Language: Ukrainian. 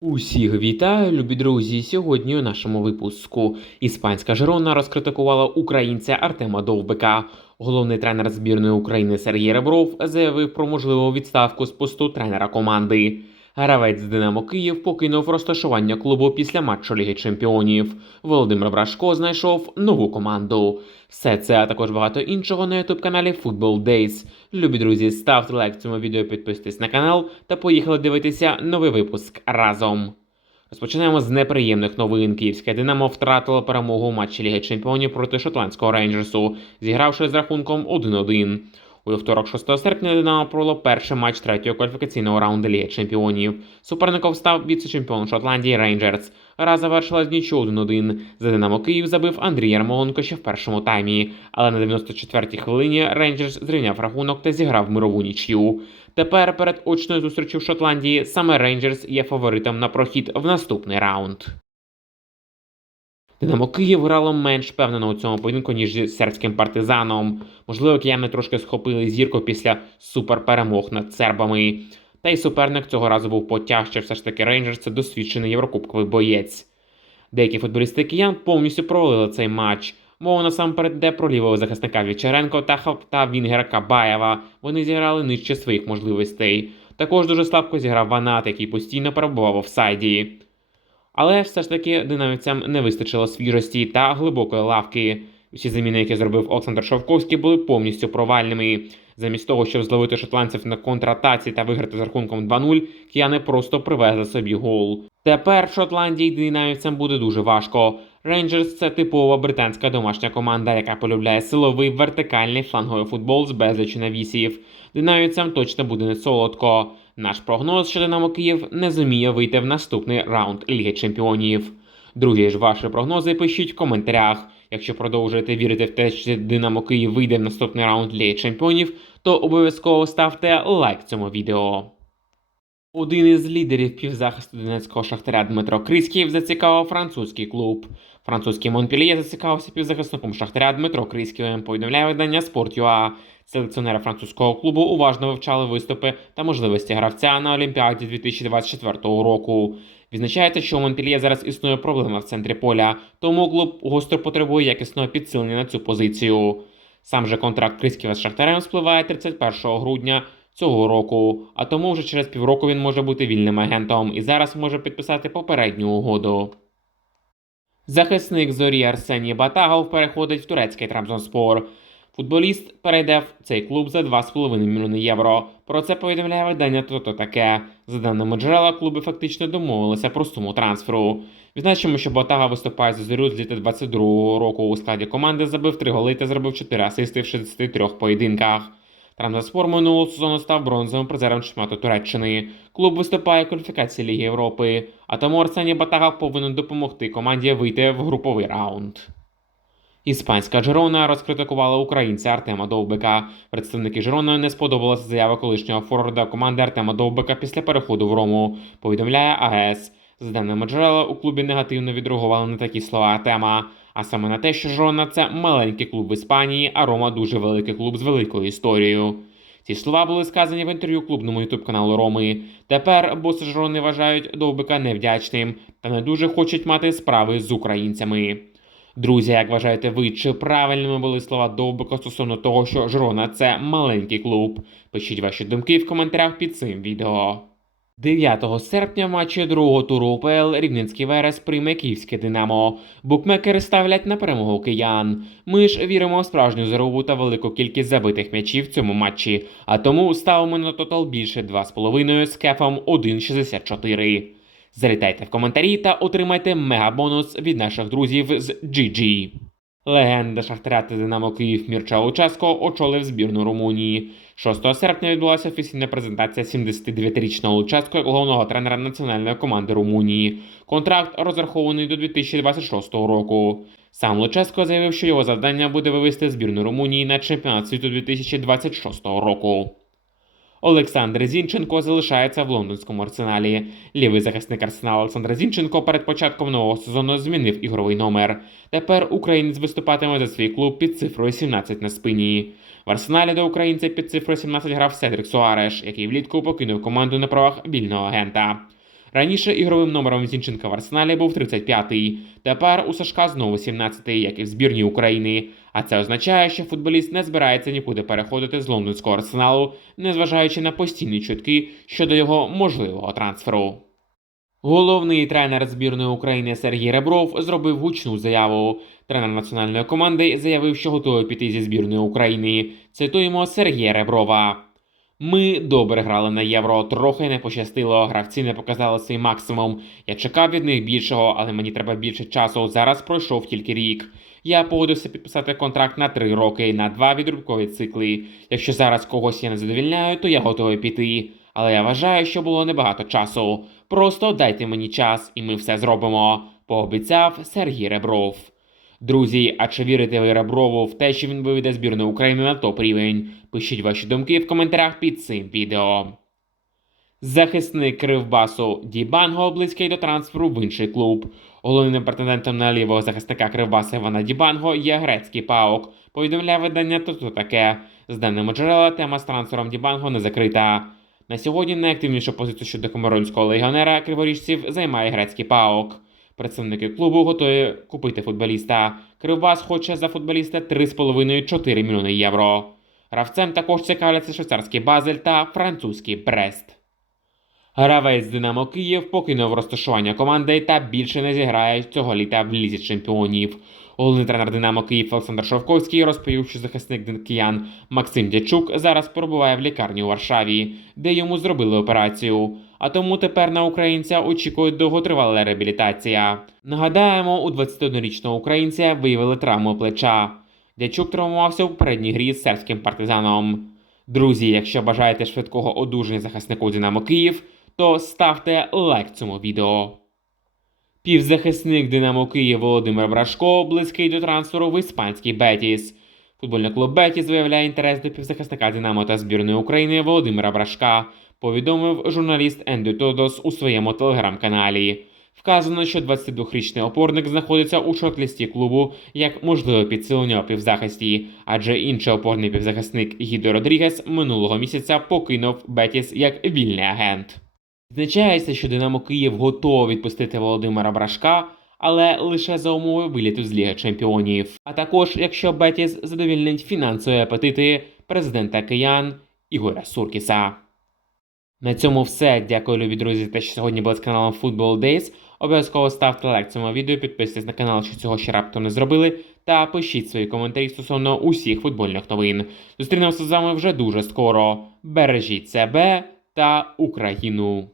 Усіх вітаю, любі друзі! Сьогодні у нашому випуску іспанська Жирона розкритикувала українця Артема Довбика. Головний тренер збірної України Сергій Ребров заявив про можливу відставку з посту тренера команди. Гравець «Динамо Київ» покинув розташування клубу після матчу Ліги Чемпіонів. Володимир Брашко знайшов нову команду. Все це, а також багато іншого на ютуб-каналі Football Days. Любі друзі, ставте лайк цьому відео, підписуйтесь на канал та поїхали дивитися новий випуск разом. Розпочинаємо з неприємних новин. Київське «Динамо» втратило перемогу у матчі Ліги Чемпіонів проти шотландського «Рейнджерсу», зігравши з рахунком 1-1. У вівторок 6 серпня «Динамо» провело перший матч третього кваліфікаційного раунду Ліги Чемпіонів. Суперником став віце-чемпіон Шотландії «Рейнджерс». Гра завершилась нічого 1-1. За «Динамо Київ» забив Андрій Ярмоленко ще в першому таймі. Але на 94-й хвилині «Рейнджерс» зрівняв рахунок та зіграв мирову нічию. Тепер перед очною зустрічю в Шотландії саме «Рейнджерс» є фаворитом на прохід в наступний раунд. «Динамо Київ» грало менш впевнено у цьому поєдинку, ніж зі сербським «Партизаном». Можливо, кияни трошки схопили зірку після суперперемог над сербами. Та й суперник цього разу був потяжче, все ж таки «Рейнджерс» – це досвідчений єврокубковий боєць. Деякі футболісти киян повністю провалили цей матч. Мова насамперед йде про лівого захисника Вічеренко та вінгера Кабаєва. Вони зіграли нижче своїх можливостей. Також дуже слабко зіграв Ванат, який постійно перебував в офсайді. Але все ж таки динамівцям не вистачило свіжості та глибокої лавки. Усі заміни, які зробив Олександр Шовковський, були повністю провальними. Замість того, щоб зловити шотландців на контратаці та виграти з рахунком 2-0, кияни просто привезли собі гол. Тепер в Шотландії динамівцям буде дуже важко. Рейнджерс – це типова британська домашня команда, яка полюбляє силовий вертикальний фланговий футбол з безлічі навісів. Динамівцям точно буде не солодко. Наш прогноз, що «Динамо Київ» не зуміє вийти в наступний раунд Ліги Чемпіонів. Друзі ж, ваші прогнози пишіть в коментарях. Якщо продовжуєте вірити в те, що «Динамо Київ» вийде в наступний раунд Ліги Чемпіонів, то обов'язково ставте лайк цьому відео. Один із лідерів півзахисту донецького Шахтаря Дмитро Крицький зацікавив французький клуб. Французький Монпельє зацікавився півзахисником Шахтаря Дмитро Крицьким, повідомляє видання Sport.ua. Селекціонери французького клубу уважно вивчали виступи та можливості гравця на Олімпіаді 2024 року. Відзначається, що у Монпельє зараз існує проблема в центрі поля, тому клуб гостро потребує якісного підсилення на цю позицію. Сам же контракт Крицького з Шахтарем спливає 31 грудня цього року, а тому вже через півроку він може бути вільним агентом і зараз може підписати попередню угоду. Захисник «Зорі» Арсеній Батагов переходить в турецький Трабзонспор. Футболіст перейде в цей клуб за 2,5 мільйони євро. Про це повідомляє видання «Тото таке». За даними джерела, клуби фактично домовилися про суму трансферу. Відзначимо, що Батагов виступає за «Зорю» з літа 22 року. У складі команди забив 3 голи та зробив 4 асисти в 63 поєдинках. Трабзонспор минулого сезону став бронзовим призером чемпіонату Туреччини. Клуб виступає в кваліфікації Ліги Європи, а тому Арсеній Батагов повинен допомогти команді вийти в груповий раунд. Іспанська Жирона розкритикувала українця Артема Довбика. Представники Жирони не сподобалася заява колишнього форварда команди Артема Довбика після переходу в Рому, повідомляє АЕС. За даними джерела, у клубі негативно відреагували на такі слова Артема, а саме на те, що Жирона – це маленький клуб в Іспанії, а Рома – дуже великий клуб з великою історією. Ці слова були сказані в інтерв'ю клубному ютуб-каналу Роми. Тепер боси Жирони вважають Довбика невдячним та не дуже хочуть мати справи з українцями. Друзі, як вважаєте ви, чи правильними були слова Довбика стосовно того, що Жирона – це маленький клуб? Пишіть ваші думки в коментарях під цим відео. 9 серпня в матчі другого туру УПЛ Рівненський Верес прийме київське «Динамо». Букмекери ставлять на перемогу киян. Ми ж віримо в справжню заругу та велику кількість забитих м'ячів в цьому матчі, а тому ставимо на тотал більше 2,5 з кефом 1,64. Залітайте в коментарі та отримайте мегабонус від наших друзів з GG. Легенда Шахтаря та «Динамо Київ» Мірча Луческо очолив збірну Румунії. 6 серпня відбулася офіційна презентація 79-річного Луческо як головного тренера національної команди Румунії. Контракт розрахований до 2026 року. Сам Луческо заявив, що його завдання буде вивести збірну Румунії на чемпіонат світу 2026 року. Олександр Зінченко залишається в лондонському Арсеналі. Лівий захисник Арсеналу Олександр Зінченко перед початком нового сезону змінив ігровий номер. Тепер українець виступатиме за свій клуб під цифрою 17 на спині. В Арсеналі до українця під цифрою 17 грав Седрік Суареш, який влітку покинув команду на правах вільного агента. Раніше ігровим номером Зінченка в Арсеналі був 35-й, тепер у Сашка знову 17-й, як і в збірній України. А це означає, що футболіст не збирається нікуди переходити з лондонського Арсеналу, незважаючи на постійні чутки щодо його можливого трансферу. Головний тренер збірної України Сергій Ребров зробив гучну заяву. Тренер національної команди заявив, що готовий піти зі збірної України. Цитуємо Сергія Реброва. Ми добре грали на Євро, трохи не пощастило, гравці не показали свій максимум. Я чекав від них більшого, але мені треба більше часу, зараз пройшов тільки рік. Я погодився підписати контракт на 3 роки, на 2 відрубкові цикли. Якщо зараз когось я не задовільняю, то я готовий піти. Але я вважаю, що було небагато часу. Просто дайте мені час, і ми все зробимо, пообіцяв Сергій Ребров. Друзі, а чи вірите ви Реброву в те, що він виведе збірну України на топ-рівень? Пишіть ваші думки в коментарях під цим відео. Захисник Кривбасу Дібанго близький до трансферу в інший клуб. Головним претендентом на лівого захисника Кривбаса Івана Дібанго є грецький ПАОК, повідомляє видання «То таке». З даними джерела, тема з трансфером Дібанго не закрита. На сьогодні найактивнішу позицію щодо камеронського легіонера криворіжців займає грецький ПАОК. Представники клубу готові купити футболіста. Кривбас хоче за футболіста 3,5-4 мільйони євро. Гравцем також цікавляться швейцарський Базель та французький Брест. Гравець Динамо Київ покинув розташування команди та більше не зіграє цього літа в Лізі чемпіонів. Головний тренер Динамо Київ Олександр Шовковський розповів, що захисник киян Максим Дячук зараз перебуває в лікарні у Варшаві, де йому зробили операцію. А тому тепер на українця очікує довготривала реабілітація. Нагадаємо, у 21-річного українця виявили травму плеча. Дячук травмувався у передній грі з сербським партизаном. Друзі, якщо бажаєте швидкого одужання захиснику Динамо Київ, то ставте лайк цьому відео. Півзахисник Динамо Київ Володимир Брашко близький до трансферу в іспанський Бетіс. Футбольний клуб Бетіс виявляє інтерес до півзахисника Динамо та збірної України Володимира Брашка, повідомив журналіст Енду Тодос у своєму телеграм-каналі. Вказано, що 22-річний опорник знаходиться у шорт-листі клубу як можливе підсилення у півзахисті, адже інший опорний півзахисник Гідо Родрігес минулого місяця покинув Бетіс як вільний агент. Відзначається, що Динамо Київ готовий відпустити Володимира Брашка, але лише за умови виліту з Ліги Чемпіонів. А також, якщо Бетіс задовільнить фінансові апетити президента киян Ігоря Суркіса. На цьому все. Дякую, любі друзі, за те, що сьогодні були з каналом Football Days. Обов'язково ставте лайк цьому відео, підписуйтесь на канал, що цього ще раптом не зробили, та пишіть свої коментарі стосовно усіх футбольних новин. Зустрінемося з вами вже дуже скоро. Бережіть себе та Україну!